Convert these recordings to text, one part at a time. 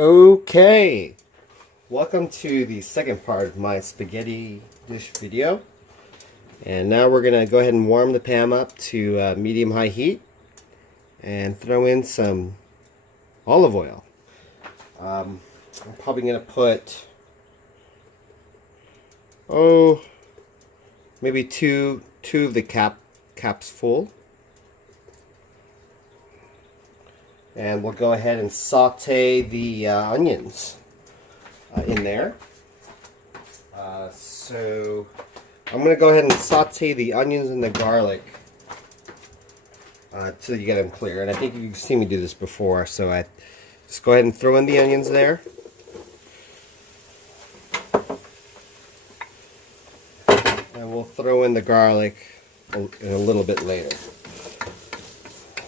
Okay, welcome to the second part of my spaghetti dish video. And now we're going to go ahead and warm the pan up to medium-high heat and throw in some olive oil. I'm probably going to put, maybe two of the caps full. And we'll go ahead and saute the onions in there. So I'm going to go ahead and saute the onions and the garlic till you get them clear. And I think you've seen me do this before, so I just go ahead and throw in the onions there. And we'll throw in the garlic a little bit later.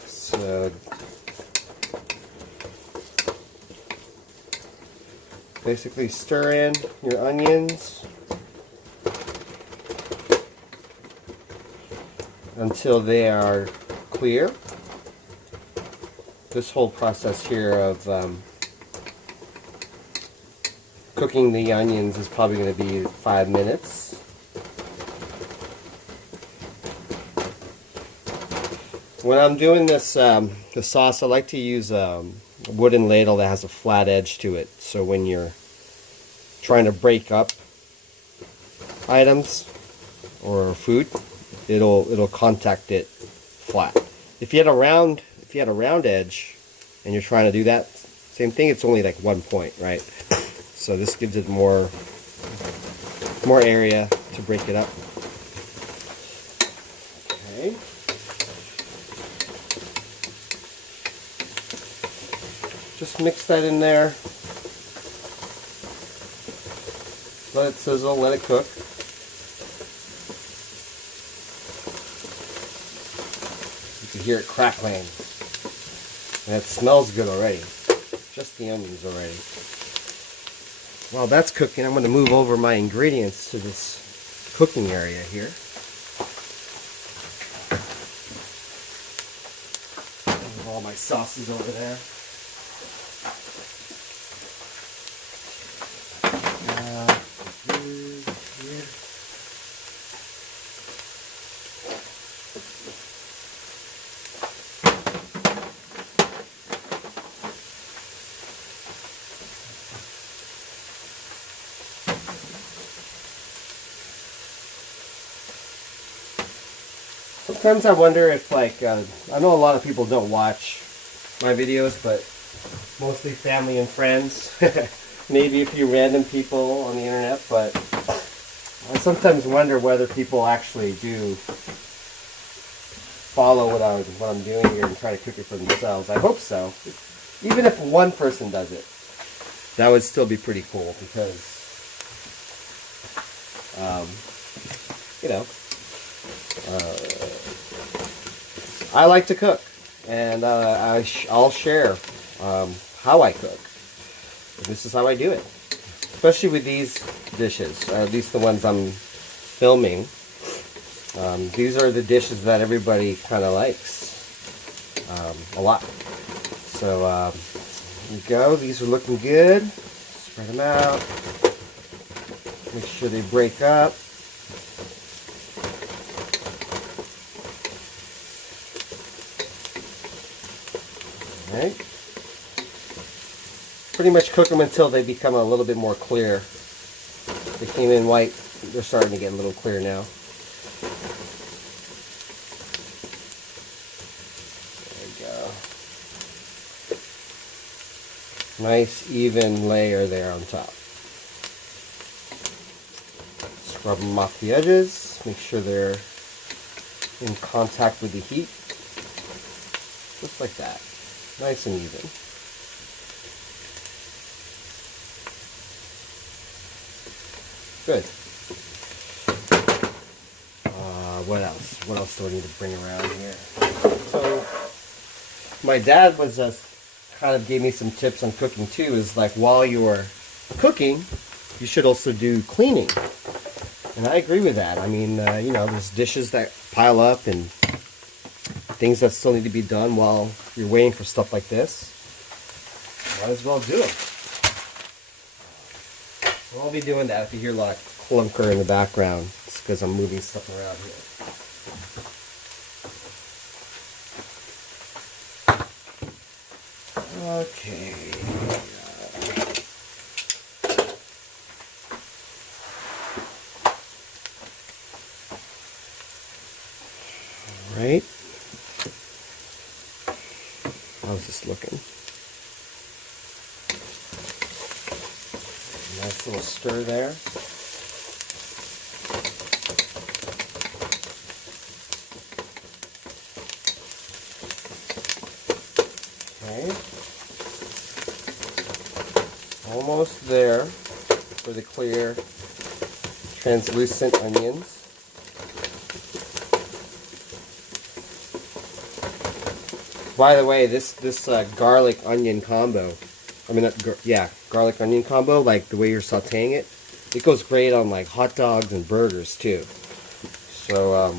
So basically stir in your onions until they are clear. This whole process here of cooking the onions is probably going to be 5 minutes. When I'm doing this, the sauce, I like to use a wooden ladle that has a flat edge to it, so when you're trying to break up items or food, it'll contact it flat. If you had a round edge and you're trying to do that same thing, it's only like 1 point, right? So this gives it more area to break it up. Okay. Just mix that in there. Let it sizzle, let it cook. You can hear it crackling. And it smells good already. Just the onions already. While that's cooking, I'm going to move over my ingredients to this cooking area here. All my sauces over there. Sometimes I wonder if, like, I know a lot of people don't watch my videos, but mostly family and friends. Maybe a few random people on the internet, but I sometimes wonder whether people actually do follow what I'm doing here and try to cook it for themselves. I hope so. Even if one person does it, that would still be pretty cool because, you know, I like to cook, and I'll share how I cook. This is how I do it, especially with these dishes, at least the ones I'm filming. These are the dishes that everybody kind of likes a lot. So here we go. These are looking good. Spread them out. Make sure they break up. Alright. Pretty much cook them until they become a little bit more clear. They came in white, they're starting to get a little clear now. There we go. Nice even layer there on top. Scrub them off the edges, make sure they're in contact with the heat. Just like that. Nice and even. Good. What else? What else do I need to bring around here? So, my dad was kind of gave me some tips on cooking too. Is like while you're cooking, you should also do cleaning. And I agree with that. I mean, you know, there's dishes that pile up and things that still need to be done while you're waiting for stuff like this. Might as well do it. I'll be doing that if you hear a lot of clunker in the background. It's because I'm moving stuff around here. Okay. All right. How's this looking? Nice little stir there. Okay. Almost there for the clear, translucent onions. By the way, this garlic onion combo, garlic onion combo, like the way you're sauteing it, it goes great on like hot dogs and burgers too. So,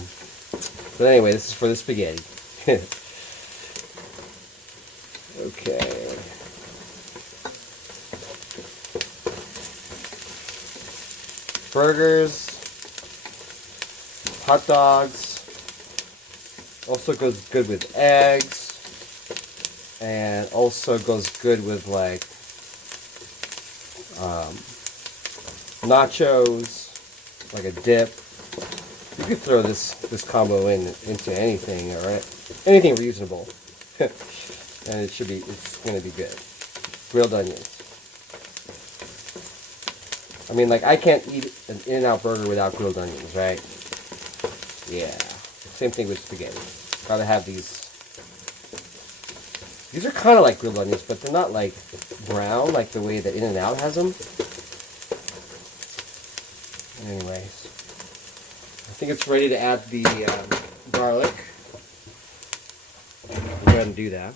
but anyway, this is for the spaghetti. Okay. Burgers, hot dogs, also goes good with eggs. And also goes good with like nachos, like a dip. You could throw this combo into anything, all right? Anything reasonable, and it's gonna be good. Grilled onions. I mean, like I can't eat an In-N-Out burger without grilled onions, right? Yeah. Same thing with spaghetti. Gotta have these. These are kind of like grilled onions, but they're not like brown like the way that In-N-Out has them. Anyways, I think it's ready to add the garlic. We'll go ahead and do that.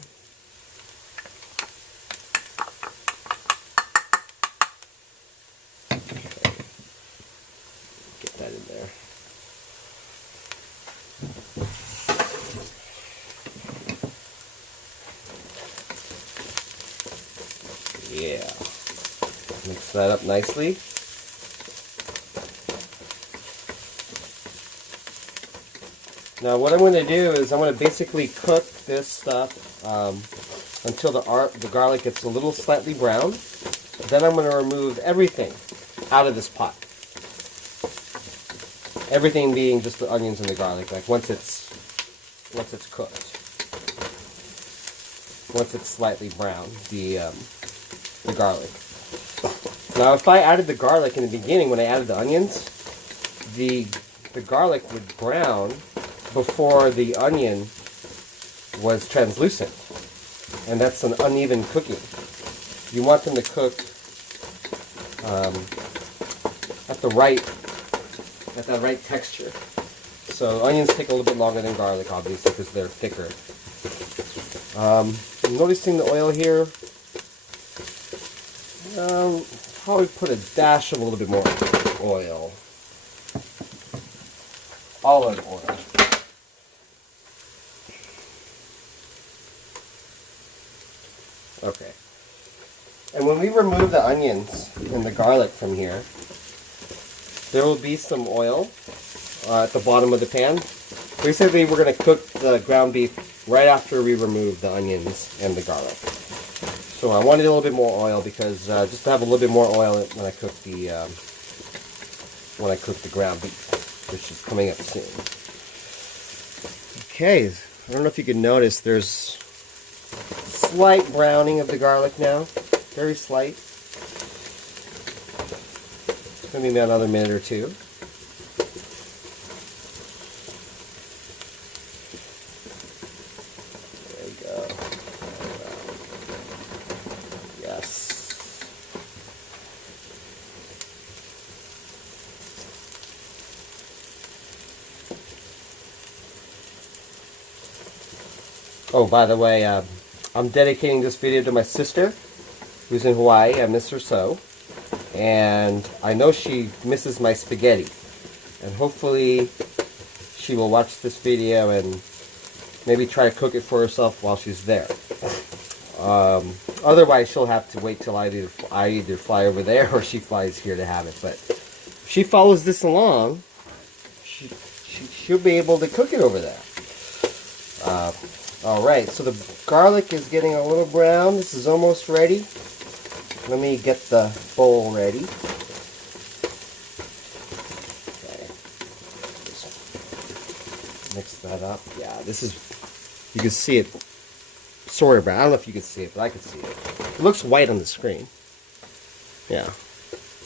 Okay. Get that in there. Yeah, mix that up nicely. Now what I'm going to do is I'm going to basically cook this stuff until the garlic gets a little slightly brown. Then I'm going to remove everything out of this pot. Everything being just the onions and the garlic. Like once it's cooked, once it's slightly brown, the garlic. Now, if I added the garlic in the beginning when I added the onions, the garlic would brown before the onion was translucent, and that's an uneven cooking. You want them to cook at that right texture. So onions take a little bit longer than garlic, obviously, because they're thicker. I'm noticing the oil here. Probably put a dash of a little bit more oil. Olive oil. Okay. And when we remove the onions and the garlic from here, there will be some oil at the bottom of the pan. Basically, we're going to cook the ground beef right after we remove the onions and the garlic. So I wanted a little bit more oil because just to have a little bit more oil when I cook the ground beef, which is coming up soon. Okay, I don't know if you can notice there's slight browning of the garlic now, very slight. It's going to be about another minute or two. Oh, by the way, I'm dedicating this video to my sister, who's in Hawaii. I miss her so. And I know she misses my spaghetti. And hopefully she will watch this video and maybe try to cook it for herself while she's there. Otherwise, she'll have to wait till I either fly over there or she flies here to have it. But if she follows this along, she'll be able to cook it over there. All right, so the garlic is getting a little brown. This is almost ready. Let me get the bowl ready. Okay. Just mix that up. Yeah, this is, you can see it. Sorry, brown. I don't know if you can see it, but I can see it. It looks white on the screen. Yeah,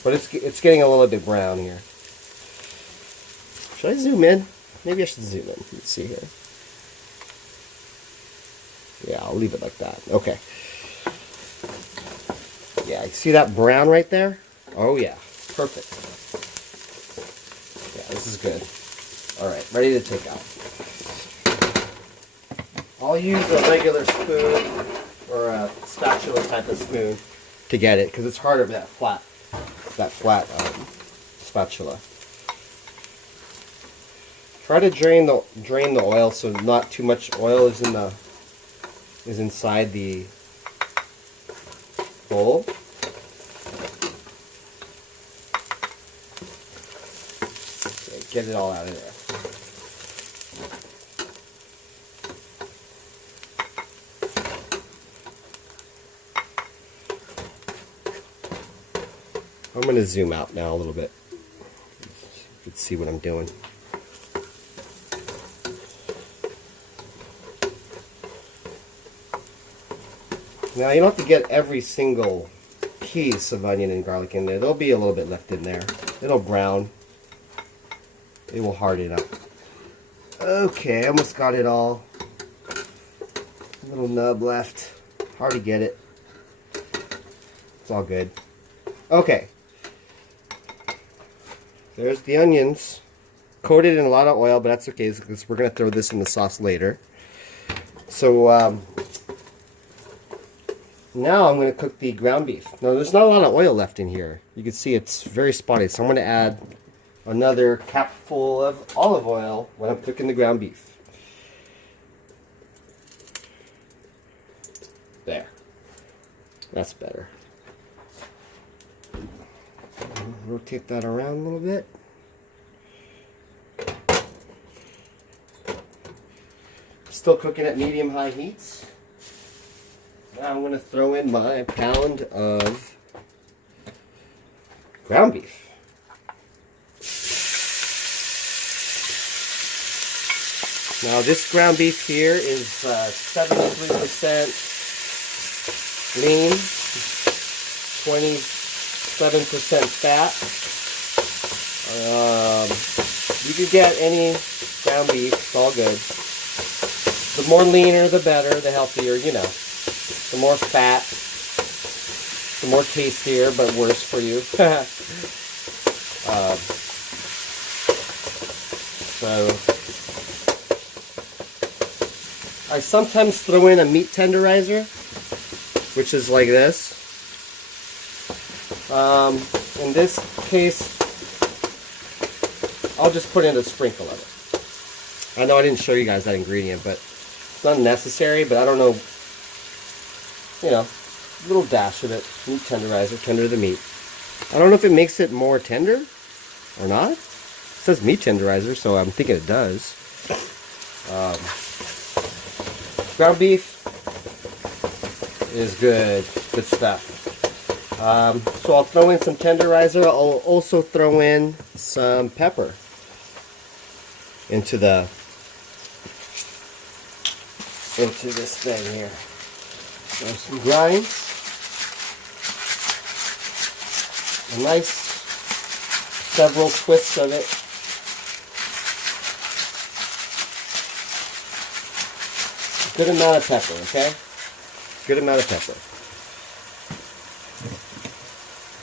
but it's getting a little bit brown here. Should I zoom in? Maybe I should zoom in. Let's see here. Yeah, I'll leave it like that. Okay. Yeah, you see that brown right there? Oh yeah, perfect. Yeah, this is good. All right, ready to take out. I'll use a regular spoon or a spatula type of spoon to get it because it's harder with that flat spatula. Try to drain the oil so not too much oil is inside the bowl. Okay, get it all out of there. I'm going to zoom out now a little bit. You can see what I'm doing. Now you don't have to get every single piece of onion and garlic in there. There'll be a little bit left in there. It'll brown. It will harden up. Okay, I almost got it all. A little nub left. Hard to get it. It's all good. Okay. There's the onions. Coated in a lot of oil, but that's okay because we're going to throw this in the sauce later. So, now I'm going to cook the ground beef. Now, there's not a lot of oil left in here. You can see it's very spotty. So I'm going to add another capful of olive oil when I'm cooking the ground beef. There. That's better. Rotate that around a little bit. Still cooking at medium-high heats. Now I'm going to throw in my pound of ground beef. Now this ground beef here is 73% lean, 27% fat. You could get any ground beef, it's all good. The more leaner, the better, the healthier, you know. The more fat, the more tastier, but worse for you. So I sometimes throw in a meat tenderizer, which is like this. In this case, I'll just put in a sprinkle of it. I know I didn't show you guys that ingredient, but it's not necessary, but I don't know, you know, a little dash of it. Meat tenderizer, tender the meat. I don't know if it makes it more tender or not. It says meat tenderizer, so I'm thinking it does. Ground beef is good stuff. So I'll throw in some tenderizer. I'll also throw in some pepper into this thing here. So some grinds. A nice several twists of it. Good amount of pepper, okay? Good amount of pepper.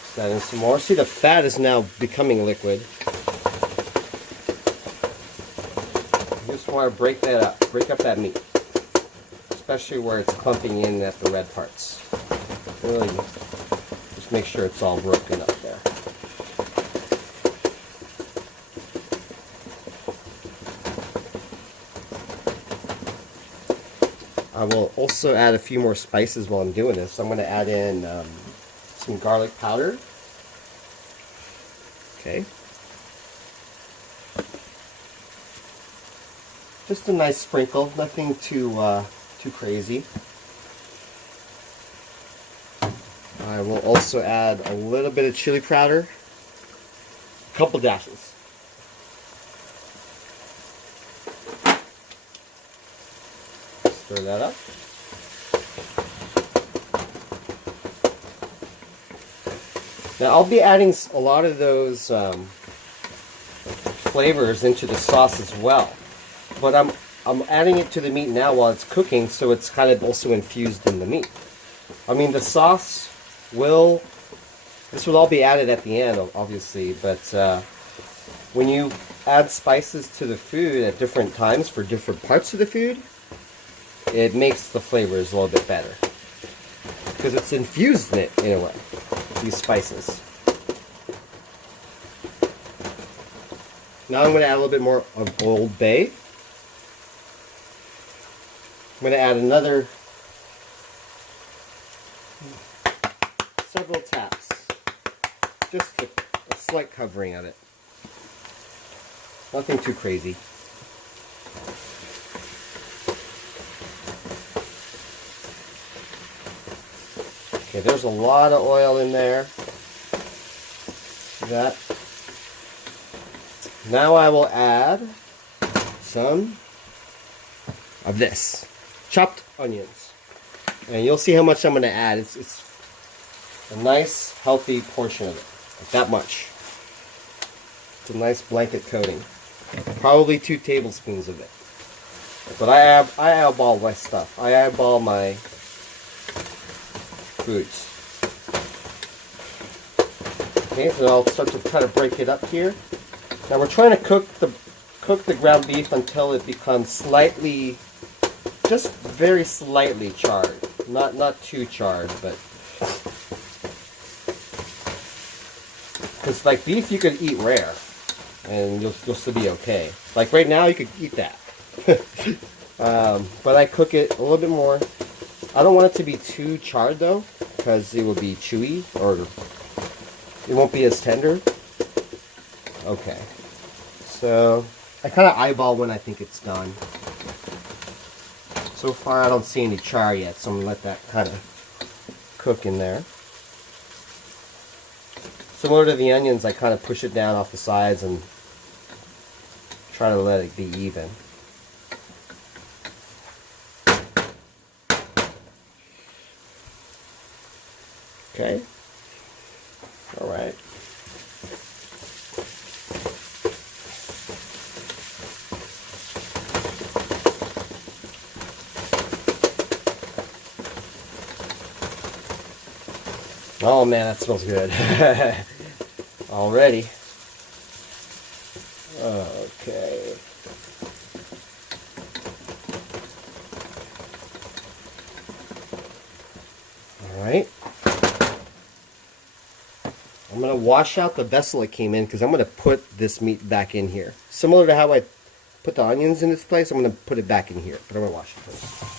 Just add in some more. See, the fat is now becoming liquid. You just want to break that up. Break up that meat. Especially where it's clumping in at the red parts. Really just make sure it's all broken up there. I will also add a few more spices while I'm doing this. I'm going to add in some garlic powder. Okay. Just a nice sprinkle, nothing too crazy. I will also add a little bit of chili powder, a couple dashes. Stir that up. Now I'll be adding a lot of those flavors into the sauce as well, but I'm adding it to the meat now while it's cooking, so it's kind of also infused in the meat. I mean, the sauce this will all be added at the end, obviously, but when you add spices to the food at different times for different parts of the food, it makes the flavors a little bit better because it's infused in it in a way, these spices. Now I'm going to add a little bit more of Old Bay. I'm going to add another several taps, just a slight covering of it. Nothing too crazy. Okay, there's a lot of oil in there. See that? Now I will add some of this chopped onions, and you'll see how much I'm going to add. It's a nice, healthy portion of it, like that much. It's a nice blanket coating. Probably 2 tablespoons of it. But I eyeball my stuff. I eyeball my foods. Okay, so I'll start to try to break it up here. Now we're trying to cook the ground beef until it becomes slightly, just very slightly charred. Not too charred, but because like beef you could eat rare and you'll still be okay. Like right now you could eat that. But I cook it a little bit more. I don't want it to be too charred though, because it will be chewy or it won't be as tender. Okay, so I kind of eyeball when I think it's done. So far I don't see any char yet, so I'm going to let that kind of cook in there. Similar to the onions, I kind of push it down off the sides and try to let it be even. Okay. All right. Oh man, that smells good. Already. Okay. Alright. I'm going to wash out the vessel it came in because I'm going to put this meat back in here. Similar to how I put the onions in this place, I'm going to put it back in here. But I'm going to wash it first.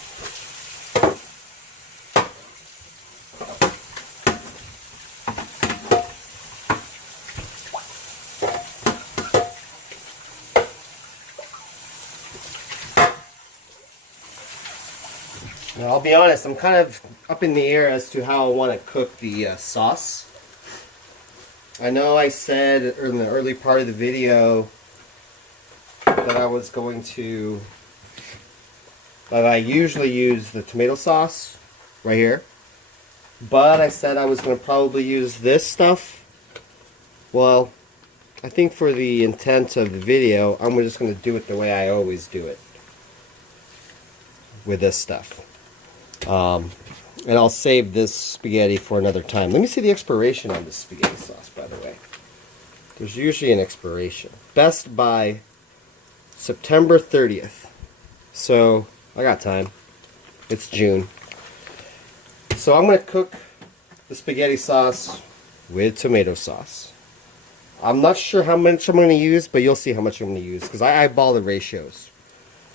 Now, I'll be honest, I'm kind of up in the air as to how I want to cook the sauce. I know I said in the early part of the video that I was going to, that I usually use the tomato sauce right here, but I said I was going to probably use this stuff. Well, I think for the intent of the video, I'm just going to do it the way I always do it with this stuff. And I'll save this spaghetti for another time. Let me see the expiration on this spaghetti sauce, by the way. There's usually an expiration. Best by September 30th. So, I got time. It's June. So I'm going to cook the spaghetti sauce with tomato sauce. I'm not sure how much I'm going to use, but you'll see how much I'm going to use, because I eyeball the ratios.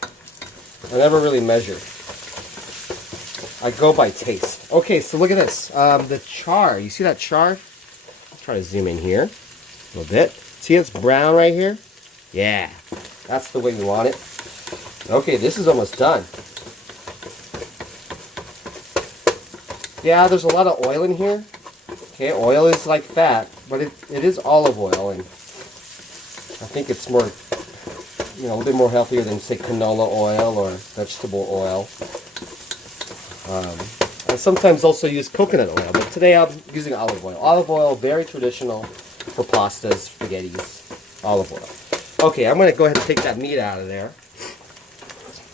I never really measure. I go by taste. Okay, so look at this. The char. You see that char? I'll try to zoom in here a little bit. See it's brown right here? Yeah, that's the way we want it. Okay, this is almost done. Yeah, there's a lot of oil in here. Okay, oil is like fat, but it is olive oil, and I think it's more, you know, a little bit more healthier than, say, canola oil or vegetable oil. I sometimes also use coconut oil, but today I'm using olive oil. Olive oil, very traditional for pastas, spaghettis, olive oil. Okay, I'm going to go ahead and take that meat out of there.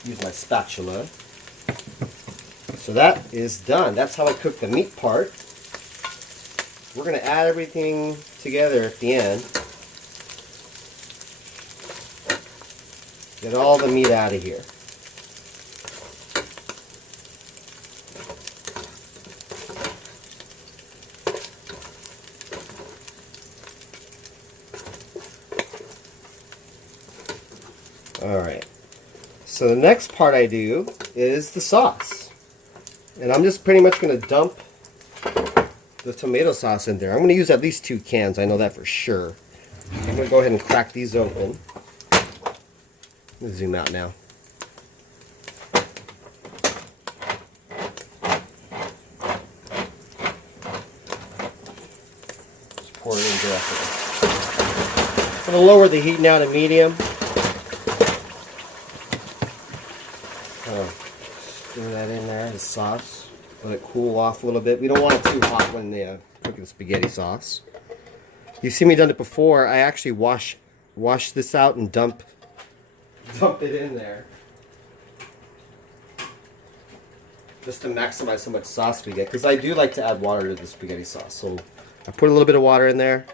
Use my spatula. So that is done. That's how I cook the meat part. We're going to add everything together at the end. Get all the meat out of here. Alright. So the next part I do is the sauce. And I'm just pretty much going to dump the tomato sauce in there. I'm going to use at least 2 cans. I know that for sure. I'm going to go ahead and crack these open. Let me zoom out now. Just pour it in directly. I'm going to lower the heat now to medium. Stir that in there, the sauce. Let it cool off a little bit. We don't want it too hot when cooking spaghetti sauce. You've seen me done it before. I actually wash this out and dump it in there, just to maximize how much sauce we get. Because I do like to add water to the spaghetti sauce. So I put a little bit of water in there,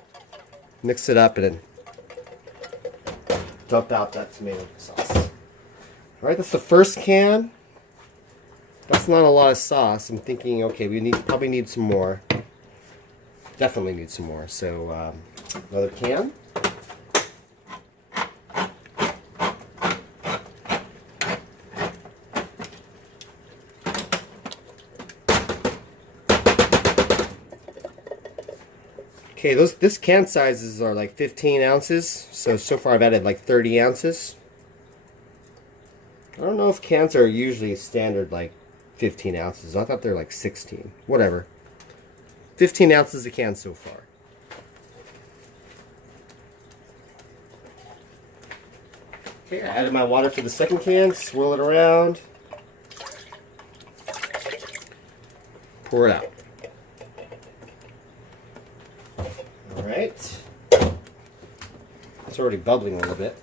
mix it up, and then dump out that tomato sauce. All right, that's the first can. That's not a lot of sauce. I'm thinking, okay, we probably need some more. Definitely need some more. So another can. Okay, this can sizes are like 15 ounces. So far I've added like 30 ounces. I don't know if cans are usually standard like 15 ounces. I thought they're like 16. Whatever. 15 ounces a can so far. Okay, I added my water for the second can. Swirl it around. Pour it out. Alright. It's already bubbling a little bit.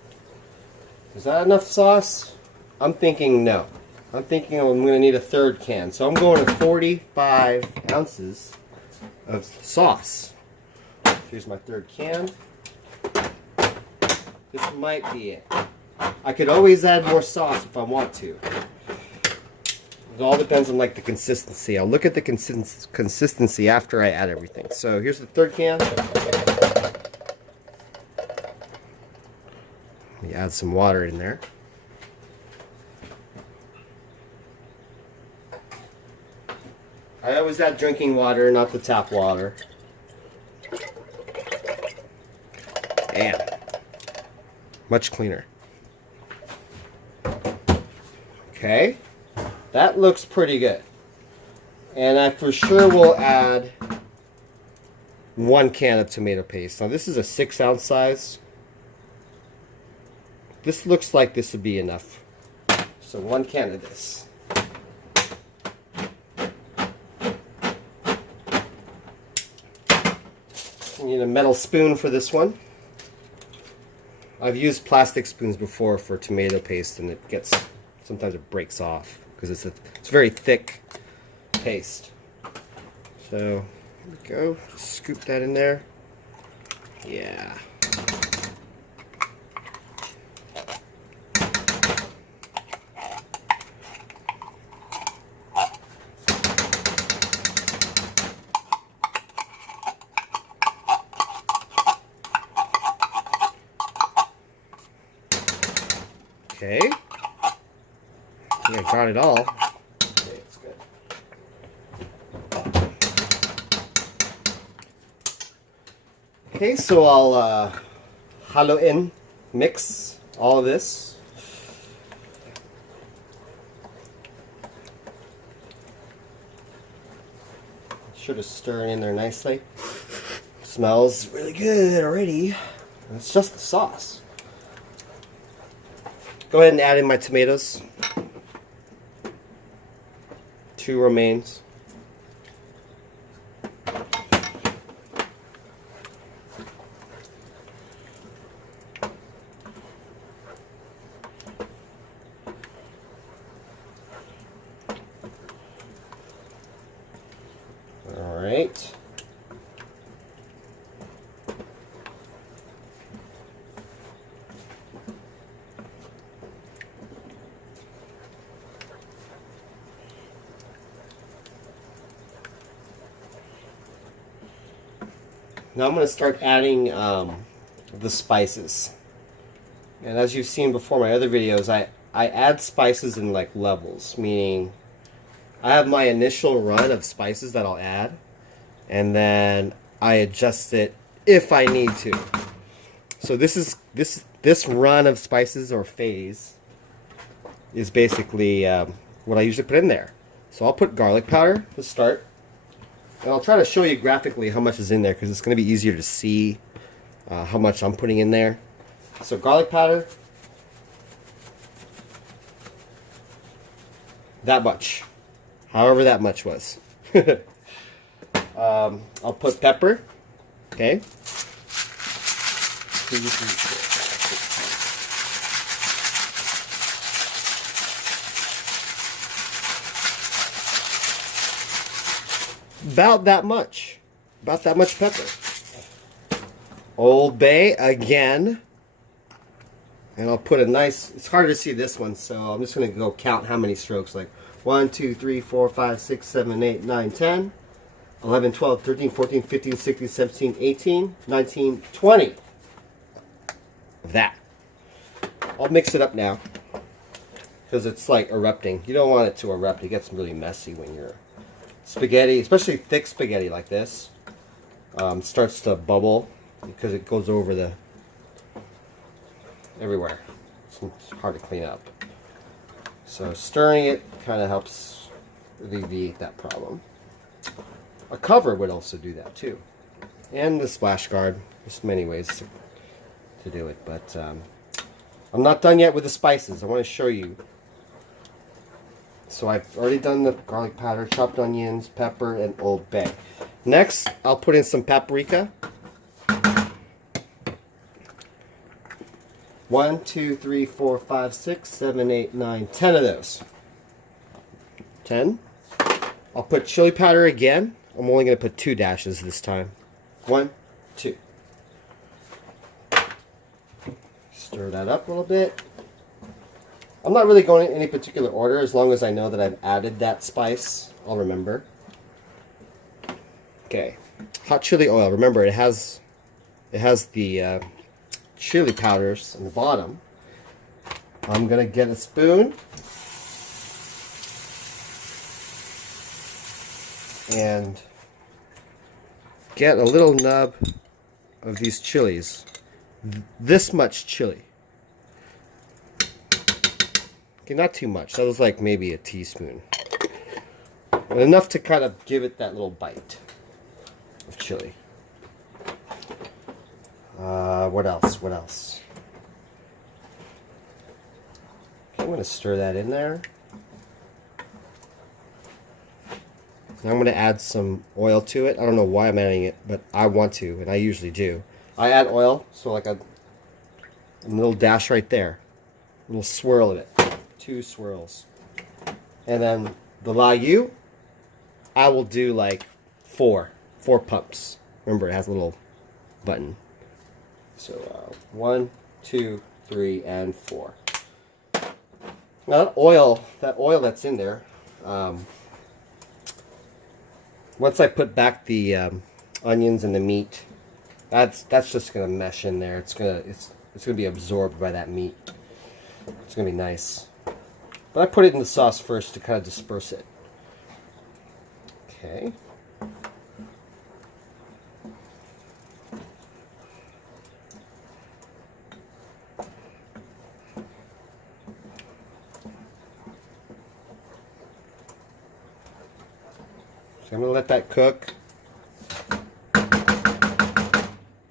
Is that enough sauce? I'm thinking no. I'm thinking I'm going to need a third can. So I'm going to 45 ounces of sauce. Here's my third can. This might be it. I could always add more sauce if I want to. It all depends on like the consistency. I'll look at the consistency after I add everything. So here's the third can. Let me add some water in there. I always add drinking water, not the tap water. Damn. Much cleaner. Okay. That looks pretty good. And I for sure will add 1 can of tomato paste. Now this is a 6-ounce size. This looks like this would be enough. So 1 can of this. I need a metal spoon for this one. I've used plastic spoons before for tomato paste, and sometimes it breaks off because it's very thick paste. So there we go. Just scoop that in there. Yeah. Okay. I think I got it all. Okay, it's good. Okay, so I'll halo in, mix all of this. Sure to stir it in there nicely. Smells really good already. It's just the sauce. Go ahead and add in my tomatoes. 2 romaines. All right. Now I'm going to start adding the spices. And as you've seen before my other videos, I add spices in like levels, meaning I have my initial run of spices that I'll add, and then I adjust it if I need to. So this run of spices or phase is basically what I usually put in there. So I'll put garlic powder to start. And I'll try to show you graphically how much is in there because it's going to be easier to see how much I'm putting in there. So garlic powder, that much, however that much was. I'll put pepper, okay. About that much pepper. Old Bay again, and I'll put a nice, it's hard to see this one, so I'm just going to go count how many strokes, like 1, 2, 3, 4, 5, 6, 7, 8, 9, 10, 11, 12, 13, 14, 15, 16, 17, 18, 19, 20. That. I'll mix it up now, because it's like erupting. You don't want it to erupt. It gets really messy when you're spaghetti, especially thick spaghetti like this. Starts to bubble because it goes over the everywhere. It's hard to clean up. So stirring it kind of helps alleviate that problem. A cover would also do that too, and the splash guard. There's many ways to do it, but I'm not done yet with the spices. I want to show you. So I've already done the garlic powder, chopped onions, pepper, and Old Bay. Next, I'll put in some paprika. 1, 2, 3, 4, 5, 6, 7, 8, 9, 10 of those. 10. I'll put chili powder again. I'm only going to put 2 dashes this time. 1, 2. Stir that up a little bit. I'm not really going in any particular order. As long as I know that I've added that spice, I'll remember. Okay, hot chili oil. Remember, it has the chili powders on the bottom. I'm gonna get a spoon and get a little nub of these chilies. This much chili. Okay, not too much. That was like maybe a teaspoon. But enough to kind of give it that little bite of chili. What else? What else? Okay, I'm going to stir that in there. Now I'm going to add some oil to it. I don't know why I'm adding it, but I want to, and I usually do. I add oil, so like a little dash right there. A little swirl of it. 2 swirls. And then the layu, I will do like 4 pumps. Remember, it has a little button. So 1, 2, 3, and 4. Now that oil that's in there, once I put back the onions and the meat, that's just gonna mesh in there. It's gonna be absorbed by that meat. It's gonna be nice. But I put it in the sauce first to kind of disperse it. Okay. So I'm going to let that cook.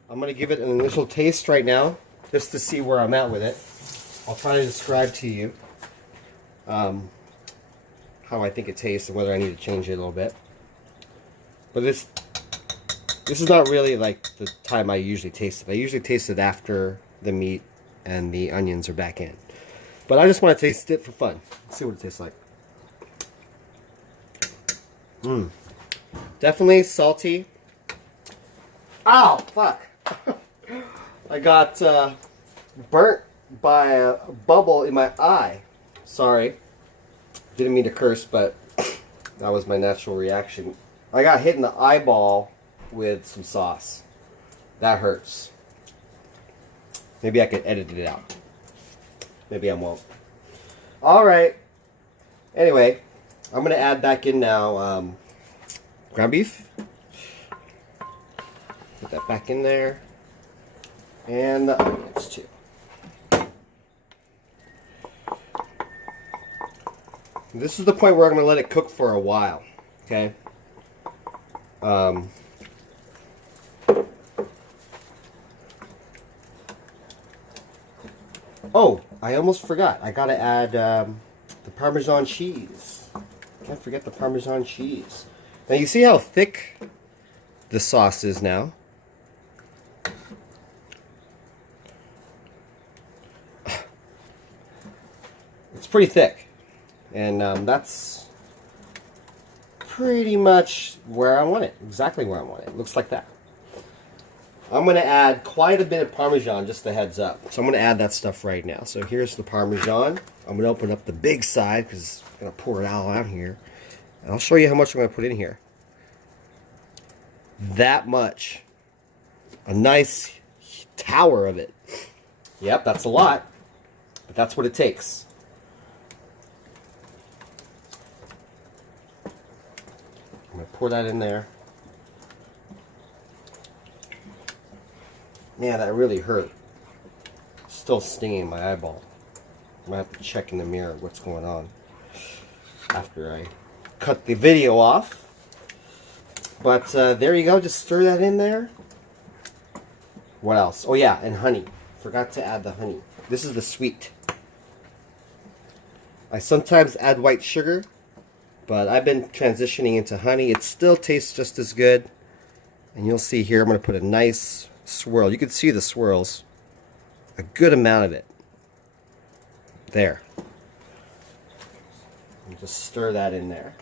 I'm going to give it an initial taste right now, just to see where I'm at with it. I'll try to describe to you how I think it tastes and whether I need to change it a little bit. But this is not really like the time I usually taste it. I usually taste it after the meat and the onions are back in. But I just want to taste it for fun. Let's see what it tastes like. Definitely salty. Ow! Fuck! I got burnt by a bubble in my eye. Sorry. Didn't mean to curse, but that was my natural reaction. I got hit in the eyeball with some sauce. That hurts. Maybe I could edit it out. Maybe I won't. Alright. Anyway, I'm going to add back in now ground beef. Put that back in there. And the onions too. This is the point where I'm going to let it cook for a while. Okay? Oh, I almost forgot. I got to add the Parmesan cheese. Can't forget the Parmesan cheese. Now you see how thick the sauce is now. It's pretty thick. And that's pretty much where I want it. Exactly where I want it. It looks like that. I'm going to add quite a bit of Parmesan, just a heads up. So I'm going to add that stuff right now. So here's the Parmesan. I'm going to open up the big side because I'm going to pour it all out here. And I'll show you how much I'm going to put in here. That much. A nice tower of it. Yep, that's a lot. But that's what it takes. I'm going to pour that in there. Man, that really hurt. It's still stinging my eyeball. I'm going to have to check in the mirror what's going on after I cut the video off. But there you go. Just stir that in there. What else? Oh yeah, and honey. Forgot to add the honey. This is the sweet. I sometimes add white sugar, but I've been transitioning into honey. It still tastes just as good. And you'll see here, I'm going to put a nice swirl. You can see the swirls. A good amount of it. There. And just stir that in there.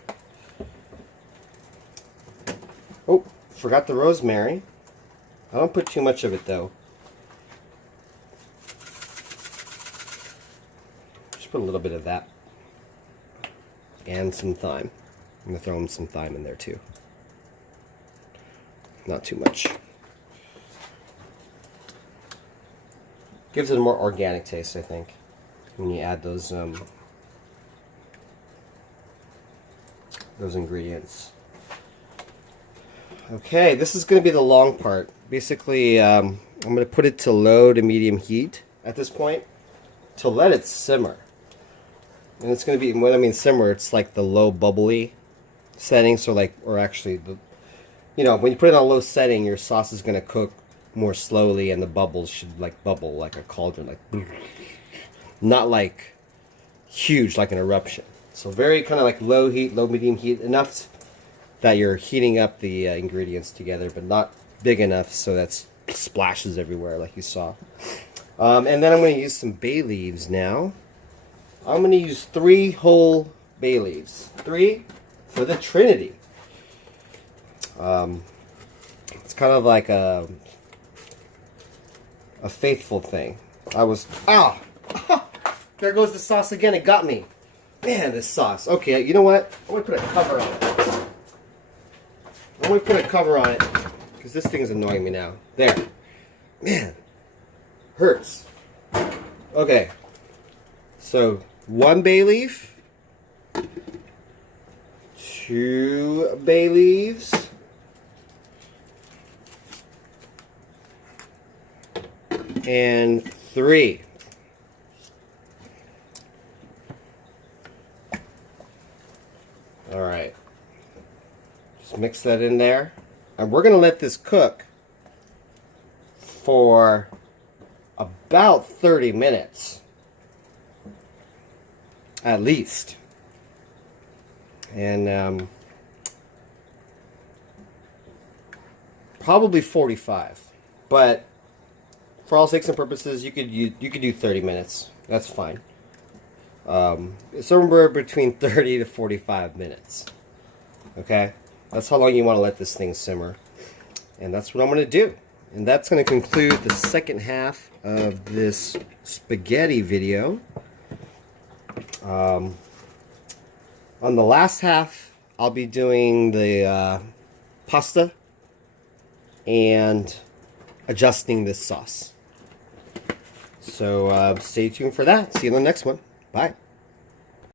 Oh, forgot the rosemary. I don't put too much of it though. Just put a little bit of that. And some thyme. I'm going to throw in some thyme in there too. Not too much. Gives it a more organic taste, I think, when you add those ingredients. Okay, this is going to be the long part. Basically, I'm going to put it to low to medium heat at this point to let it simmer. And it's going to be, when I mean simmer, it's like the low bubbly setting. So like, or actually, you know, when you put it on low setting, your sauce is going to cook more slowly, and the bubbles should like bubble like a cauldron, like not like huge like an eruption. So very kind of like low heat, low medium heat, enough that you're heating up the ingredients together, but not big enough so that splashes everywhere like you saw. And then I'm going to use some bay leaves now. I'm going to use 3 whole bay leaves. 3 for the Trinity. It's kind of like a faithful thing. Ow! There goes the sauce again. It got me. Man, this sauce. Okay, you know what? I'm going to put a cover on it. I'm going to put a cover on it because this thing is annoying me now. There. Man. Hurts. Okay. So, 1 bay leaf. 2 bay leaves. And 3. Alright. Mix that in there. And we're going to let this cook for about 30 minutes. At least. And probably 45. But for all sakes and purposes, you could do 30 minutes. That's fine. Somewhere between 30 to 45 minutes. Okay? That's how long you want to let this thing simmer. And that's what I'm going to do. And that's going to conclude the second half of this spaghetti video. On the last half, I'll be doing the pasta and adjusting this sauce. So stay tuned for that. See you in the next one. Bye.